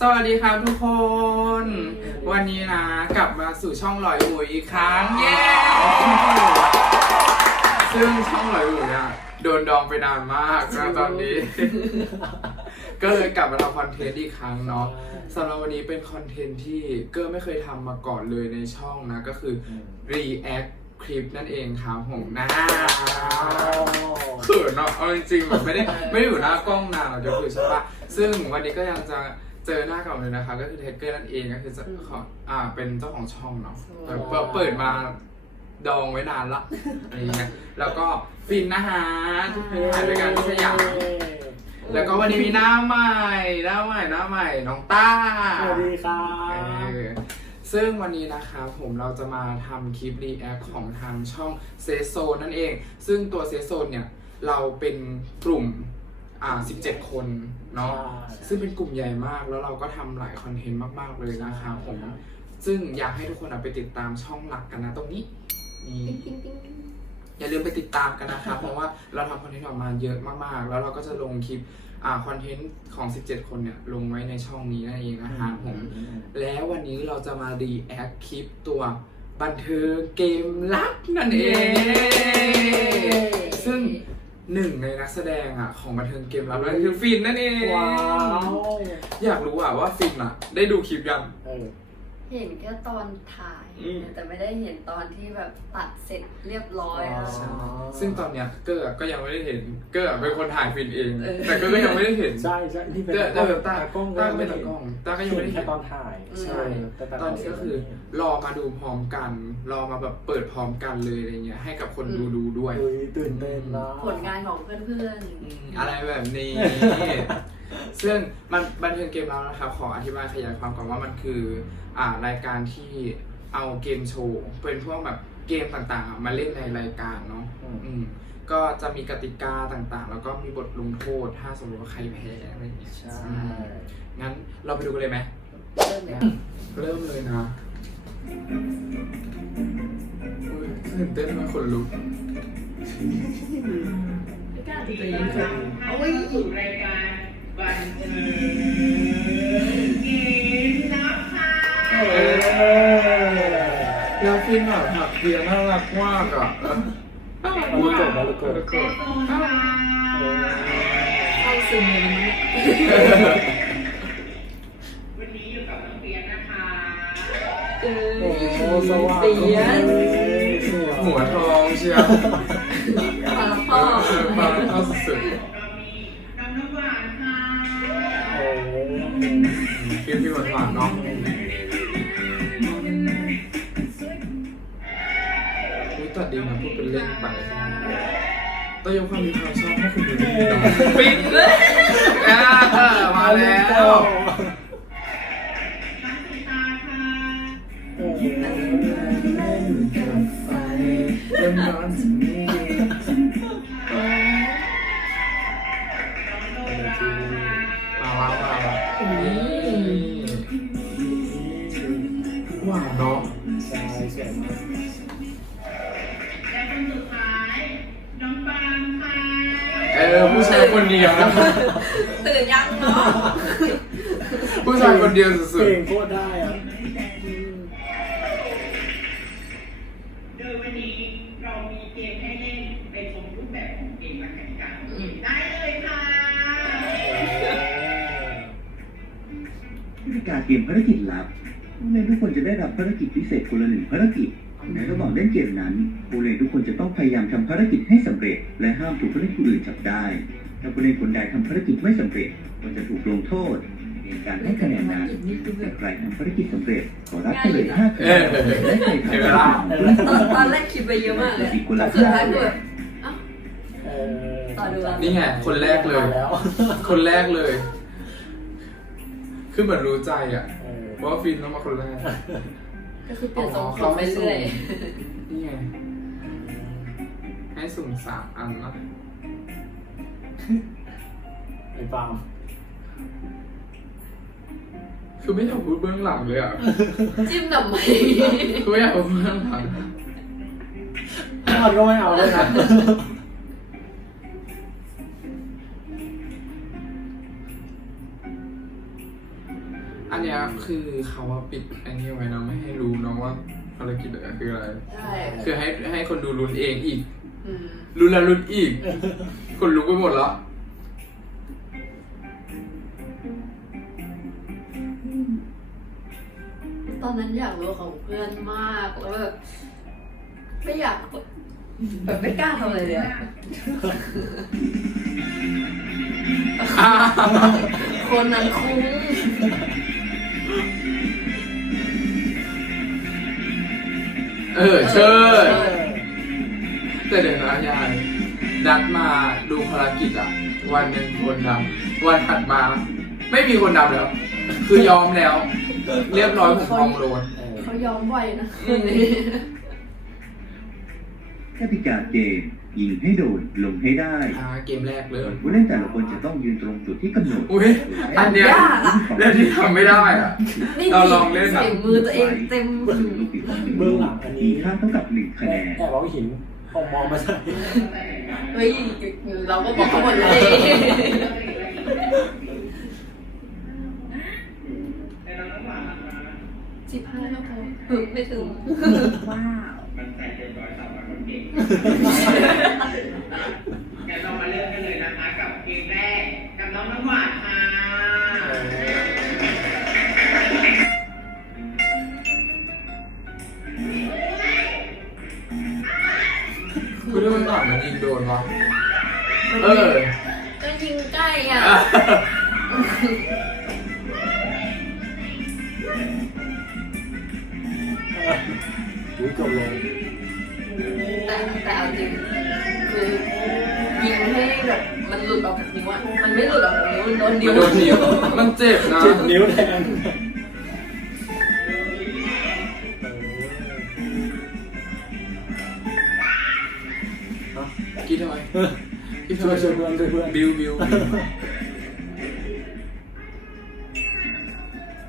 สวัสดีครับทุกคน วันนี้นะกลับมาสู่ช่องลอยหมุยอีกครั้ง เย้ซึ่งช่องลอยหมุยอะโดนดองไปนานมากนะตอนนี้ ก็เลยกลับมาทำคอนเทนต์อีกครั้งเนาะสำหรับวันนี้เป็นคอนเทนต์ที่เกอร์ไม่เคยทำมาก่อนเลยในช่องนะ ก็คือ react คลิปนั่นเองครับผมนะเขินเนาะเอาจริงๆแบบไม่ได้ไม่ได้อยู่หน้ากล้องนานเราจะคุยใช่ปะซึ่งวันนี้ก็ยังจะ เจอหน้ากับเลยนะคะ ก็คือเทเกอร์นั่นเองก็คือจะขออ่าเป็นเจ้าของช่องเนาะเปิดเปิดเปิดมาดองไว้นานละอะไรเงี้ยแล้วก็ฟินนะฮะที่เคยถ่ายด้วยกันที่สยามแล้วก็วันนี้มีหน้าใหม่หน้าใหม่หน้าใหม่น้องต้าสวัสดีครัเอบอซึ่งวันนี้นะครับผมเราจะมาทำคลิปรีแอคของทางช่องเซโซนั่นเอง ซึ่งตัวเซโซเนี่ยเราเป็นกลุ่ม อ่า17 คนเนาะซึ่งเป็นกลุ่มใหญ่มากแล้วเราก็ทำหลายคอนเทนต์มาก ๆ เลยนะครับผมซึ่งอยากให้ทุกคนเอาไปติดตามช่องหลักกันนะตรงนี้นี่อย่าลืมไปติดตามกันนะครับเพราะว่าเราทำคอนเทนต์ออกมาเยอะมากๆ แล้วเราก็จะลงคลิปอ่าคอนเทนต์ของ 17 คนเนี่ยลงไว้ในช่องนี้นั่นเองนะครับผมแล้ววันนี้เราจะมารีแอคคลิปตัวบันเทิงเกมลับนั่นเองซึ่ง หนึ่งในนักแสดงอะของบันเทิงเกมลับนั่นคือฟินนั่นเอง ว้าว อยากรู้อะว่าฟินอะ ได้ดูคลิปยัง เออ เห็นแค่ตอนถ่าย อืม แต่ไม่ได้เห็นตอนที่แบบตัดเสร็จเรียบร้อยแล้ว ใช่ ซึ่งตอนเนี้ยเกอร์ก็ยังไม่ได้เห็นเกอร์เป็นคนถ่ายฟินเอง เออ แต่เกอร์ก็ยังไม่ได้เห็น ใช่ใช่นี่เป็นเกอร์เออตาตากล้องตาก็เป็นตากล้องตาก็ยังไม่ได้แค่เห็นตอนถ่ายใช่ แต่ตาตอนนี้ก็คือรอมาดูพร้อมกัน รอมาแบบเปิดพร้อมกันเลยอะไรเงี้ยให้กับคนดูดูด้วย เฮ้ยตื่นเต้นนะ ผลงานของเพื่อนอืมอะไรแบบนี้ ซึ่งมันบันเทิงเกมเรานะครับขออธิบายขยายความก่อนว่ามันคืออ่ารายการที่เอาเกมโชว์เป็นพวกแบบเกมต่างๆมาเล่นในรายการเนาะอืม อืมก็จะมีกติกาต่างๆ แล้วก็มีบทลงโทษถ้าสมมติว่าใครแพ้อะไรอย่างเงี้ยใช่อืมงั้นเราไปดูกันเลยไหมๆเริ่มเลยเริ่มเลยนะอุ๊ยตื่นเต้นมากคนลุก ไม่กล้าตีตัวเองค่ะโอ้ย สู่รายการ บันเทิงกมลับค่ะเออแล้วฟินแบบหักเพียน่ารักมากอะน่ารักเอาลูกมากกดเอาลูกกดลูกกดค่ะเข้าซึมเลยนะวันนี้อยู่กับน้องเปียนนะคะเออโอ้โหสว่างเสียนหัวทองเชียวปลาพ่อเออมาเข้าสุด นะพูดเป็นเล่นไปต้องยกความมีความชอบให้คุณดูดีเนาะปิดเลยอ่าเออมาแล้ว คนเดียวนะตื่นยังเนาะผู้ชายคนเดียวสุเพดลงโคตรได้อะโดยวันนี้เรามีเกมให้เล่นเป็นชมรูปแบบของเกมและกติกาของเกมได้เลยค่ะผู้จัดการเกมภารกิจลับผู้เล่นทุกคนจะได้รับภารกิจพิเศษคนละหนึ่งภารกิจ ในระหว่างเล่นเกมนั้นผู้เล่นทุกคนจะต้องพยายามทำภารกิจให้สำเร็จ และห้ามถูกผู้เล่นคนอื่นจับได้ ถ้าผู้เล่นคนใดทำภารกิจไม่สำเร็จก็จะถูกลงโทษในการให้คะแนนนั้นแต่ใครทำภารกิจสำเร็จก็รับไปเลยห้าคะแนนและใครทำภารกิจตอนตอนแรกคิดไปเยอะมากเลยอีกคนละสุดห้าท้ายคะคือแนแบนบเอ้าเออต่อดูอะๆนี่ไงคนแรกเลยมาแล้วคนแรกเลย คือเหมือนรู้ใจอะเออว่าฟินต้องมาคนแรก ก็คือเปลี่ยนทรงผมไปเรื่อยนี่ไง ให้สุ่มสามอันนะไอ้ปาล์มคือไม่อยากพูดเบื้องหลังเลยอะ จิ้มทำไมคือไม่อยากพูดเบื้องหลัง ทอดก็ไม่เอาเลยนะ เนี้ยคือเขาว่าปิดอันนี้ไว้นะไม่ให้รู้เน้องว่าภารกิจอะไรคืออะไร ใช่คือให้ให้คนดูลุ้นเองอีก อืมลุ้นแล้วลุ้นอีก คนลุกไปหมดแล้ว ตอนนั้นอยากรู้ของเพื่อนมากแล้วแบบไม่อยากแบบไม่กล้าทำอะไรเลยอะคนนั้นคุ้ม เออเชิญแต่เดี๋ยวนะยายนัดมาดูภารกิจอะวันหนึ่งคนดำวันถัดมา ไม่มีคนดำแล้ว คือยอมแล้ว เรียบร้อยผมทองโลนเออเขายอมไวนะอืมกติกาเกม ยิงให้โดนลงให้ได้อ่าเกมแรกเลยผู้เล่นแต่ละคนจะต้องยืนตรงจุดที่กำหนดอุ้ย อันเนี้ยเล่นที่ทำไม่ได้อะนี่เราลองเล่นอะ ใส่มือตัวเองเต็มลูกปิงปองหนึ่งเบื้ลูองกหลังอันมีนี้ค่าเท่ากับหนึ่งคะแนนแอบเอาหินเอามองมาใส่เฮ้ยเราก็บอกเขาหมดเลยแต่เราต้องหวานมาสิบห้าแล้วพอไม่ถึงว้าว มันใส่เต็มร้อยสาว คนเก่งงั้นเรามาเริ่มกันเลยนะคะกับเกมแรกกับน้องน้ำหวานค่ะคือเรื่องก่อนมันยิงโดนวะเออก็ยิงใกล้อะรู้จบลง แต่แต่เอาจริงคือยิงให้แบบมันหลุดออกจากนิ้วอะมันไม่หลุดออกจากนิ้วมันโดนมันิ้นวโดนนิ้วมันเจ็บนะเจ็บนิ้วแทนคิดทำไมคิดทำช่ไมวยช่วยเพื่อนช่วยเพื่อนบิวบิวบิว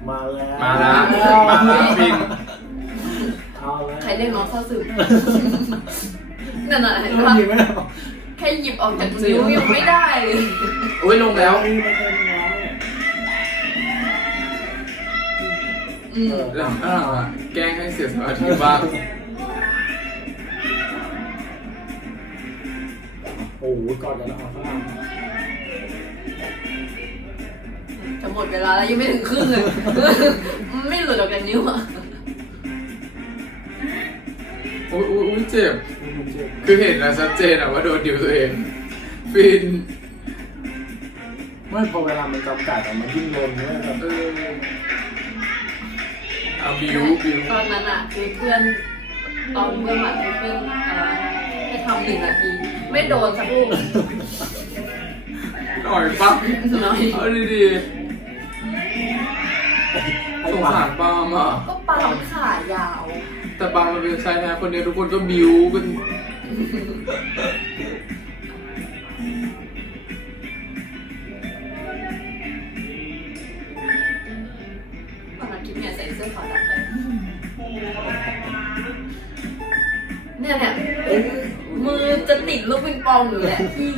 มาแล้วมาแล้วมาแล้วบินเอาแล้วใครเรียกน้องเข้าสื่อ นั่นน่ะเห็นแล้วปะยิงไม่ได้หรอแค่หยิบออกจากนิ้วยังไม่ได้เลยอุ้ยลงแล้วนี่ไม่เป็นแล้วอืมหลังข้างหลังอะแกล้งให้เสียสมาธิบ้างโอ้โหกอดกันแล้วเอาข้างหลังจะหมดเวลาแล้วยังไม่ถึงครึ่งเลยมันไม่หลุดออกจากนิ้วอะ อุ้ยอุ้ยอุ้ยเจ็บ คือเห็นนะชัดเจนอะว่าโดนดิวตัวเอง ฟิน ไม่พอเวลามันจำกัดอะมันยิ่งลนเนี่ยแบบเออเอาบิวบิวตอนนั้นอะคือเพื่อนตอนเพื่อนมาให้เพื่อนเอ่อให้ทำหนึ่งนาทีไม่โดนสักลูกหน่อยปั๊บน้อยเอาดีๆสงสารปาล์มอะก็ปามขายาว แต่ปาล์มมันเป็นชายแท้คนเดียวทุกคนก็บิวกัน ตอนนั้นกิ๊บเนี่ยใส่เสื้อขาวดำไปเนี่ยเนี่ยมือจะติดลูกปิงปองอยู่แหละพี่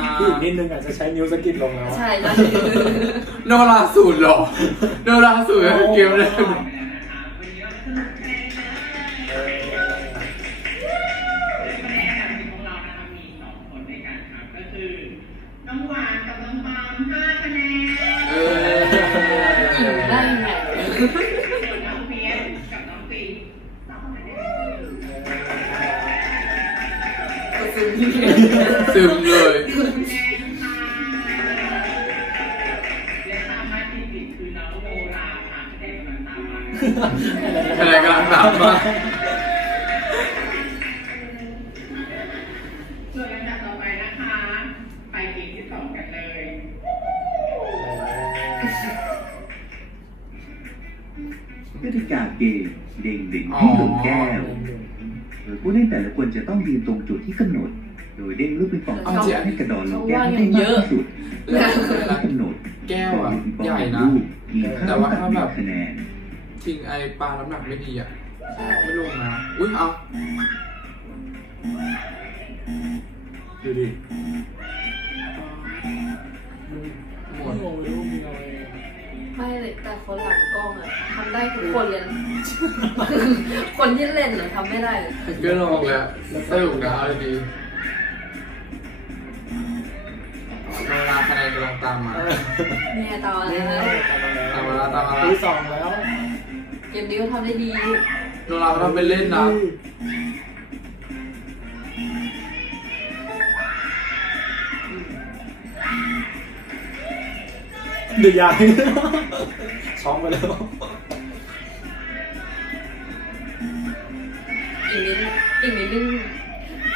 หมดเวลาพี่อีกนิดนึงอาจจะใช้นิ้วสะกิดลงแล้ว ใช่ใช่ โนราสูตรเหรอ โนราสูตรเกมเลย อะไรกำลังตามมาส่วนลำดับต่อไปนะคะ ไปเกมที่สองกันเลย กติกาเกมเด้งเด้งที่ลงแก้วโดยผู้เล่นแต่ละคนจะต้องยืนตรงจุดที่กำหนด โดยเด้งลูกปิงปองออกให้กระดอนลงแก้วให้ได้มากที่สุดแล้วจุดที่กำหนดแก้วอะ ใหญ่นะ แต่ว่าถ้าแบบ คะแนน จริงไอปลาน้ำหนักไม่ดีอะ ไม่ลงนะอุ้ยเอาดูดิหมดงงเลยรู้มีอะไรไม่เลยแต่คนหลังกล้องอะทำได้ทุกคนเลยคนที่เล่นอะทำไม่ได้เลยเกินลงแหล้วสรุปนะเอาดีๆตามาคะแนนกำลังตามมาเนี่ยตอนอะไรตามมาแล้วตามมาแล้ว ตีสองแล้ว เกมนี้ก็ทำได้ดี โนราเขาทำเป็นเล่นนะหรือยังช็อกไปแล้วอีกนิดอีกนิดนึง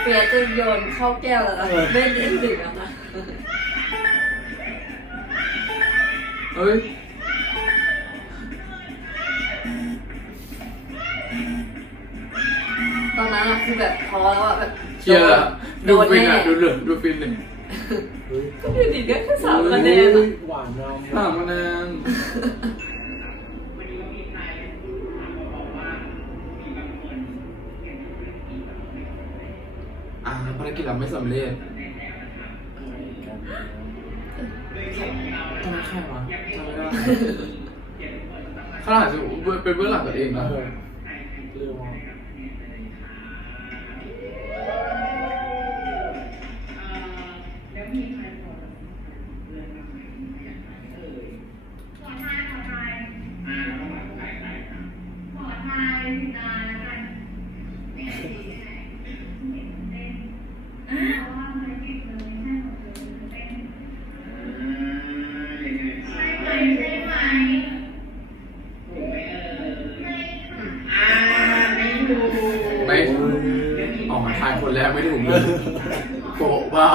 เฟียสจะโยนเข้าแก้วแล้วนะไม่ได้ดื่มแล้วนะเฮ้ย นนั้นอะคือแบบท้อแล้วอะแบบเชียร์อะโดดูนฟินแน่อะดูเหลือดูฟินเลยเฮ้ยก็ดูดิก็แค่สามคะแนนเฮ้อะยหวานงามสามคะแนนวันนี้ก็มีใครถามมาบอกว่ามีบางคนเห็นธุรกิจแบบไม่สำเร็จอ่าภารกิจเราไม่สำเร็จสำเร็จแล้วนะครับกันโดยที่ของเราตอนนั้นใครวะยังไม่จำหมไม่ดได้เดี๋ยวทุกคนต้องมาเขาอาจจะเป็นเบื้องหลังตัวเองนะเออใครใไม่ออกมาทายคนแรกไม่ถูกเลยโกะบ้า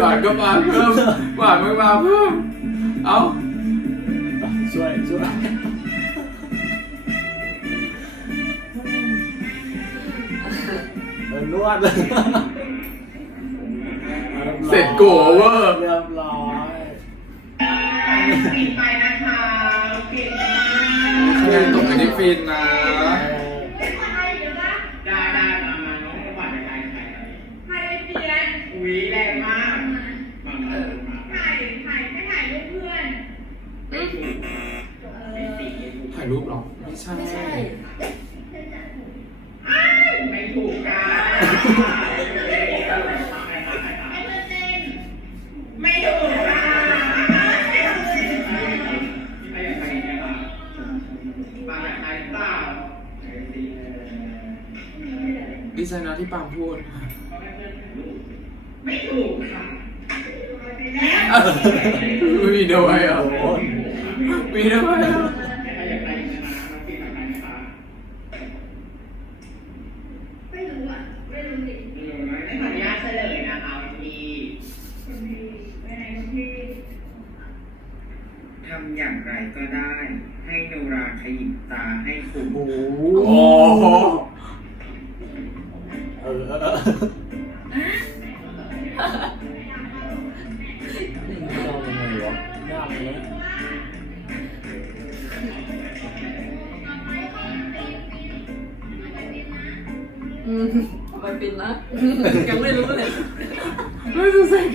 หวานก็มาเพิ่มหวานไม่มาเพิ่มเอาช่วยช่วยเออนวดเลยเสร็จโกเวอร์เรียบร้อยปิดไปนะคะเก่งมากคะแนนตกไปที่ฟินนะายรูปเหรอ ไม่ใช่ ไม่ใช่เพื่อนจะถูกไม่ถูกค่ะให้เพื่อนเต้นไม่ถูกค่ะใครอยากไปไหมคะปาอยากไปเปล่าดีใจนะที่ปามพูด ไม่ถูกค่ะมีด้วยเหรอะโดนมีด้วยเหรอใ ออเออเออจะเอายังไงวะยากเลยนะ อืมเอาไปปินนะ ยังไม่รู้เลย ไม่รู้สึก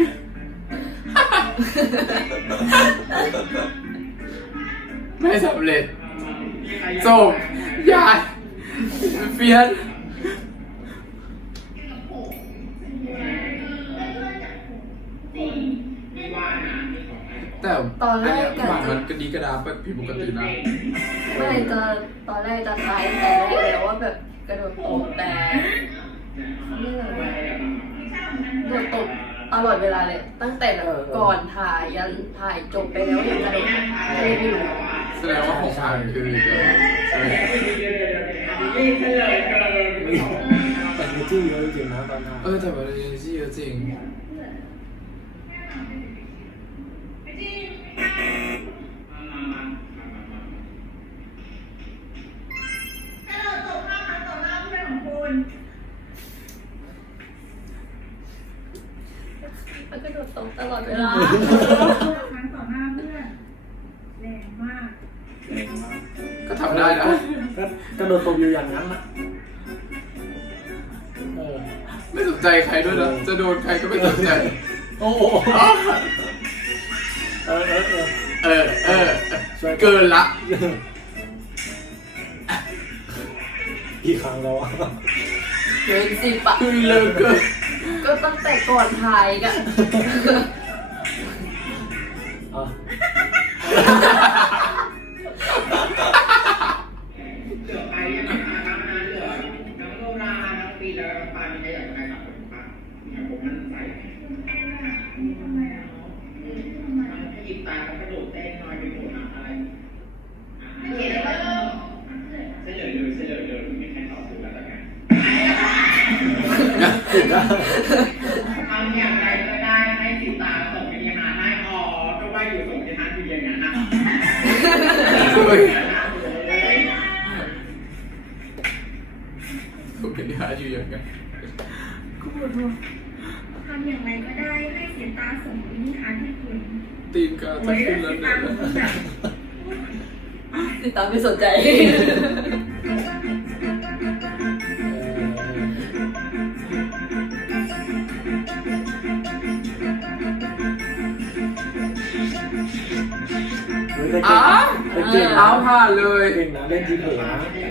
ไม่สำเร็จจบอย่าเฟียน มีว่านะมีของใครแต่แต่ตอนแรกเนี้ยกันหวานมันกระดีกระดาแบบผิดปกตินะไม่จะตอนแรกจะทายแต่แรกแล้วว่าแบบกระโดดตบแต่เขาเรียกอะไรกระโดดตบตลอดเวลาเลย ตั้งแต่แบบก่อนถ่ายยันถ่ายจบไปแล้วยังกระโดดก็เลยไม่รู้แสดงว่าของชายคือเดี๋ยวใช่ไหมรีบเฉลยเกินแต่เนจี้เยอะจริงๆนะตอนนั้นเออแต่ว่าเรนจี้เยอะจริง จะโดนใครก็ไม่สนใจโอ้โหเออเออเออเออเออเกินละกี่ครั้งแล้วอะเกินสิบอะคือเลิกเกินก็ตั้งแต่ก่อนถ่ายกัน สียตาสมนิทานที่คุณตีนก็จะโอ้ยขึ้นเสีแล้ยวตาเนี่ยคุณแบบติดตามไม่สนใจเฮ้ยแต่เก่อ้างวแต่เก่งเท้าผ่านเลย เก่งนะเล่นทีเผลอนะ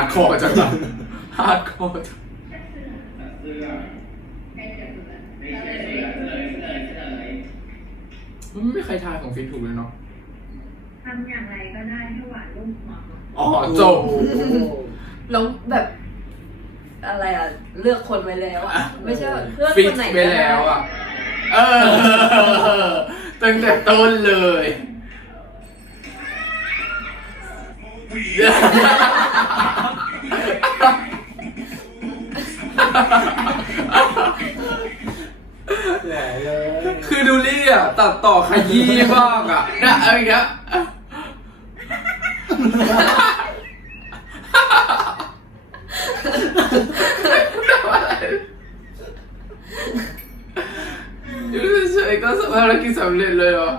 ร์ดคอร์จังเลยฮาร์ดคอร์จังเสื้อใครเกิดเลือกไม่ใช่เสื้อเลยเลยเลยมันไม่มีใครทายของฟินถูกเลยเนาะทำอย่างไรก็ได้ให้หวานลูกหมาอ๋อจบโอ้โหแล้วแบบอะไรอะ เลือกคนไว้แล้วอะ ไม่ใช่ว่าเลือกฟิคกนไหนไปแล้วอะ เออตั้งแต่ต้นเลย แหล่เลยคือดูลี่อะตัดต่อขยี้บ้างอะนะอะไรอย่างเงี้ยอยู่เฉยๆก็สภารกิจสำเร็จเลยเหรอ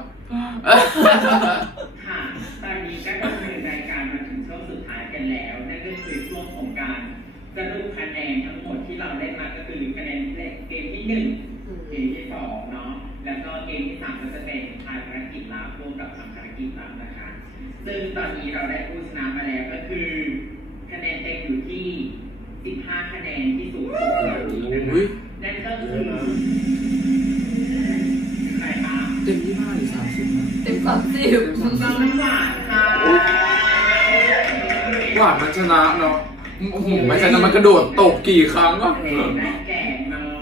เนาะโอ้โหไม่ชนะมันกระโดดตกกี่ครั้งวะและแก่น้อง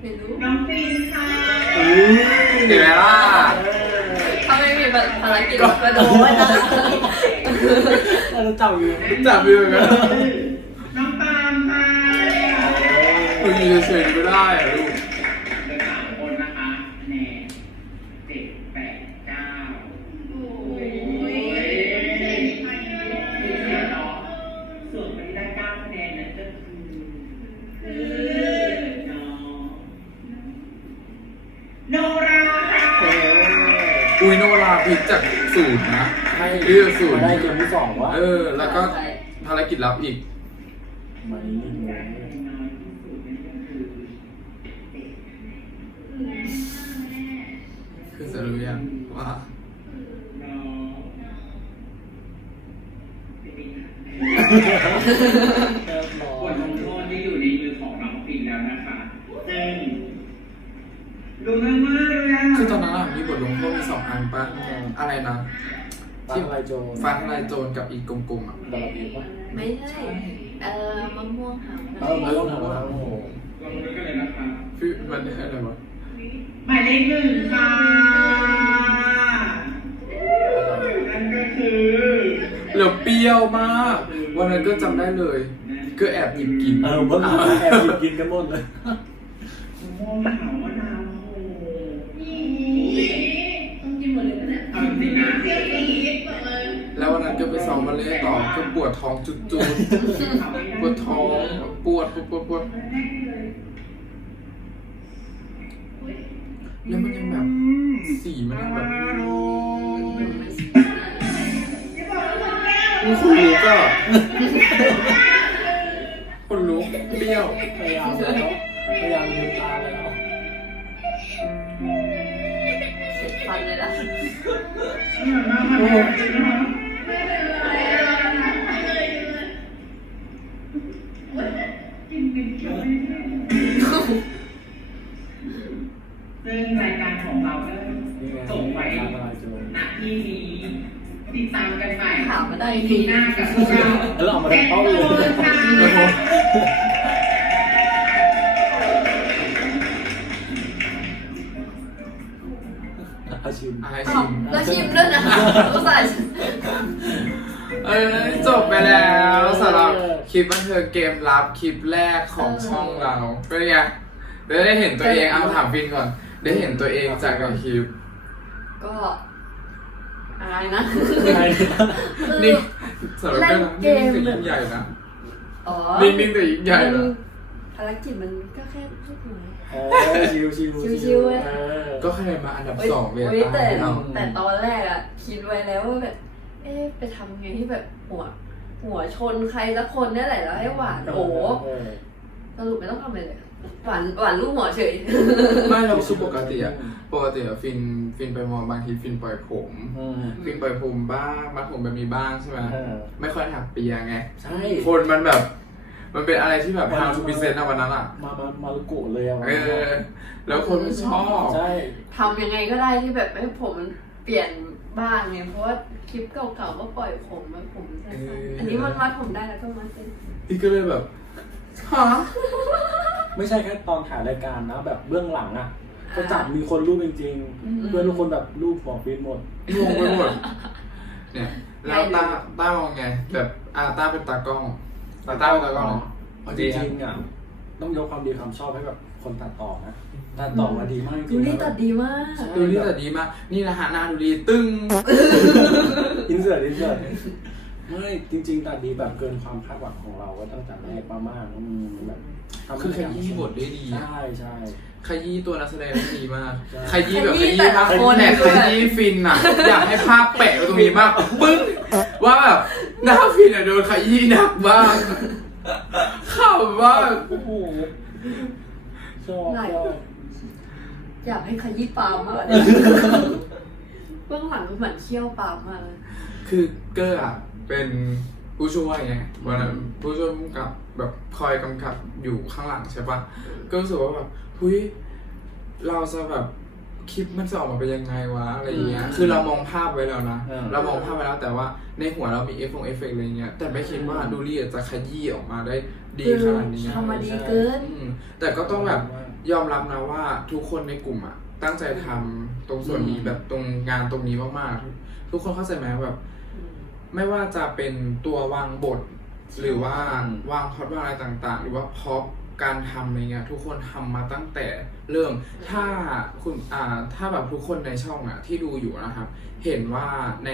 ไม่รู้น้องฟินค่ะเห็นไหมล่ะถ้าไม่มีภารกิจก็โดนนะเราจับอยู่จับอยู่อย่างนั้นน้องปาล์มค่ะคุยอยู่เฉยๆไม่ได้ จากศูนย์นะ ให้เรื่องศูนย์ได้เกมที่สองวะเออ แล้วก็ภารกิจลับอีกมานี่นี่ได้น้อยที่สุดนั่นก็คือคือจะรู้ยังว่า อะไรนะฟ้าทลายโจรฟ้าทลายโจรกับอีกกลมๆอะดาราบีปะไม่ใช่ เอ่อมะม่วงหางเออมาลงทางเราโอ้โหลองดูกันเลยนะคะพี่มันอะไรวะหมายเลขหนึ่งค่ะนั่นก็คือเหลือเปรี้ยวมาก วันนั้นก็จำได้เลย ก็แอบหยิบกิน เออเมื่อกี้แอบหยิบกินกันหมดเลยมะม่วงขาวมะนาว วันนั้นก็ไปซ้อมมาเล่ต่อก็ปวดท้องจุดๆปวดท้องปวดปวดปวดปวดแล้วมันยังแบบสีมันยังแบบมันคนลุกอะคนลุกเปรี้ยวพยายามแล้วพยายามลืมตาแล้วเสร็จฟันเลยล่ะ โอ้ โหซึ่งรายการของเราก็นี่ไงส่งไว้ฟ้าทลายโจรณที่นี้ติดตามกันใหม่ถามมาได้ปีทีหน้ากับพวกเราแล้วเราเอามาได้เป้าเลยแล้วพออาชิมอายอ้าชิวมแล้วชิมด้วยนะอุตส่าห์เอ้ยจบไปแล้วสำหรับคลิปบันเทิงเกมลับคลิปแรกของช่องเราเป็นไงได้เห็นตัวเองเอาถามฟินก่อน ได้เห็นตัวเองจากในคลิป ก็อายนะไงนี่สำหรับเรื่องเล่นี่นเกมคือยิ่งใหญ่นะอ๋อนิ่งๆแต่ยิ่งใหญ่มันนะภารกิจมันก็แค่นิดหน่อยเออชิวชิวชิวๆเว้ย เออก็คะแนนมาอันดับเอ้ยสองเลยเอ้ยแต่ตามเราแต่ตอนแรกอะคิดไว้แล้วว่าแบบ เอ๊ะไปทำไงที่แบบหัว หัวชนใครสักคนเนี่ยแหละแล้วให้หวานโอ้โหเออสรุปไม่ต้องทำอะไรเลย หวานหวานลูกหัวเฉย ไม่เราคือปกติอะปกติอะฟินฟินไปมองบางทีฟินปล่อยผม อืมฟินปล่อยผมบ้างมัดผมแบบมีบ้างใช่ไหมเออไม่ค่อยถักเปียไง ใช่ คนมันแบบ มันเป็นอะไรที่แบบ how to present อะวันนั้นอะมามามาลุกุเลยอะวันเอนั้นอแล้วคนมันชอบ ใช่ทำยังไงก็ได้ที่แบบให้ผมมันเปลี่ยนบ้างไงเพราะว่าคลิปเก่าๆก็ปล่อยผมมาผมสั้นๆอันนี้มันมัดผมได้แล้วก็มัดเป็น พี่ก็เลยแบบฮะ ไม่ใช่แค่ตอนถ่ายรายการนะ แบบเบื้องหลังอะก็จับมีคนรูปจริงๆเพื่อนทุกคนแบบรูปของฟินหมด งงไปหมดเนี่ยแล้วตาต้ามองไงแบบอาต้าเป็นตากล้องตาต้าเป็นตากล้องเหรอ เอาจริงๆอะต้องยกความดีความชอบให้แบบคนตัดต่อนะตัดต่อมาดีมากจริงๆดูนี่ตัดดีมาก ดูนี่แต่ดีมาก นี่นะฮะหน้าดูดีตึ้ง อินเสิร์ตอินเสิร์ตไม่จริง ๆ ตัดดีแบบเกินความคาดหวังของเราก็ตั้งแต่แรกมากๆอืมแบบทำให้คือขยี้บทได้ดี ใช่ใช่ ขยี้ตัวนักแสดงได้ดีมากใช่ขยี้แบบขขยี้ยี้แต่ละมากคนแต่ด้วยขยี้ฟินอะ อยากให้ภาพแปะไว้ตรงนี้มาก ปึ้ง ว่าแบบหน้าฟินอะโดนขยี้หนักมากขำมากโอ้โหชอบหลายชอบอยากให้ขยี้ปามมากเลยเบื้องหลังก็เหมือนเคี่ยวปามมากเลยคือเกอร์อะเป็น ผู้ช่วยไงวันนั้นผู้ช่วยผู้กำกับแบบคอยกำกับอยู่ข้างหลังใช่ปะก็รู้สึกว่าแบบหุยเราจะแบบคลิปมันจะออกมาเป็นยังไงวะอะไรเงี้ยอืมคือเรามองภาพไว้แล้วนะ เออ เรามองภาพไว้แล้วแต่ว่าในหัวเรามีเอฟเฟกต์เอฟเฟกต์อะไรเงี้ย แต่ไม่คิดว่าดูรี่จะขยี้ออกมาได้ดีขนาดนี้ทำมาดีเกิน อืมแต่ก็ต้องแบบยอมรับนะว่าทุกคนในกลุ่มอะตั้งใจทำตรงส่วนนี้อืมแบบตรงงานตรงนี้มากๆ ทุกคนเข้าใจไหมแบบ ไม่ว่าจะเป็นตัววางบท หรือว่าวางคอร์ดวางอะไรต่างๆ หรือว่าพ็อป การทำอะไรเงี้ยทุกคนทำมาตั้งแต่เริ่มถ้าคุณอ่าถ้าแบบทุกคนในช่องอะที่ดูอยู่นะครับ เห็นว่าใน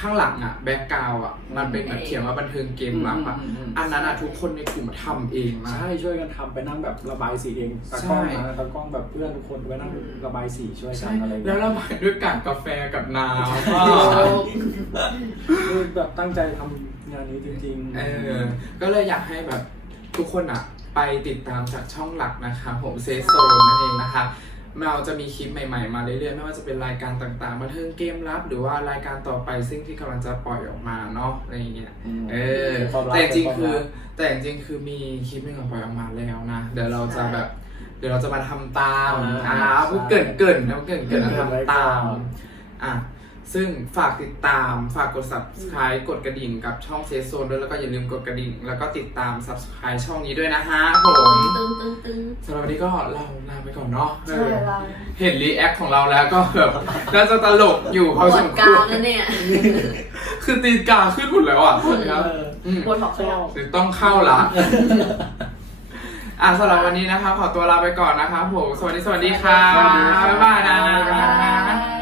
ข้างหลังอะแบ็กกราวอะมันเป็นแบบเขียนว่าบันเทิงเกมลับอะอืมอืมอืมอันนั้นอะทุกคนในกลุ่มทำเองนะ ใช่ช่วยกันทำไปนั่งแบบระบายสีเองตากล้องใช่นะตากล้องแบบเพื่อนทุกคนไปนั่งระบายสีช่วยกัใช่นอะไรอย่างแล้เงี้วยระบายด้วยกากกาแฟกับน้ำโอ้คือแบบตั้งใจทำงานนี้จริงๆ เออก็เลยอยากให้แบบทุกคนอะ ไปติดตามจากช่องหลักนะคะผมเซโซนนั่นเองนะคะเราจะมีคลิปใหม่ๆ มาเรื่อยๆ ไม่ว่าจะเป็นรายการต่างๆบันเทิงเกมลับ หรือว่ารายการต่อไปซึ่งที่กำลังจะปล่อยออกมาเนาะอะไรอย่างเงี้ยมเออความลับแต่จริงๆเป็นคือวามลับแต่จริงๆคือมีคลิปหนึงออกปล่อยออกมาแล้วนะ เดี๋ยวเราจะแบบ เดี๋ยวเราจะมาทำตาม อ่าอ่าพูดเกรินเกรินๆนะเกรินเกรินๆเกริ่นไว้ทำตามก่อนอะ ซึ่งฝากติดตามฝากกด subscribe กดกระดิ่งกับช่องเซโซนด้วยแล้วก็อย่าลืมกดกระดิ่ง แล้วก็ติดตาม subscribe ช่องนี้ด้วยนะฮะผมตึงตึงตึงสำหรับวันนี้ก็เราลาไปก่อนเนาะใช่เราเห็นรีแอคของเราแล้วก็แบบน่าจะตลกอยู่พปอวสดมคกาววรนั่นเนี่ย คือตีนกาขึ้นหมดแล้วอะเออครับอืมปวดหอกชอบหรือต้องเข้าละอะสำหรับวันนี้นะครับขอตัวลาไปก่อนนะครับผมสวัสดีสวัสดีค่ะสวัสดีครับบ๊ายบายนะบ๊ายบาย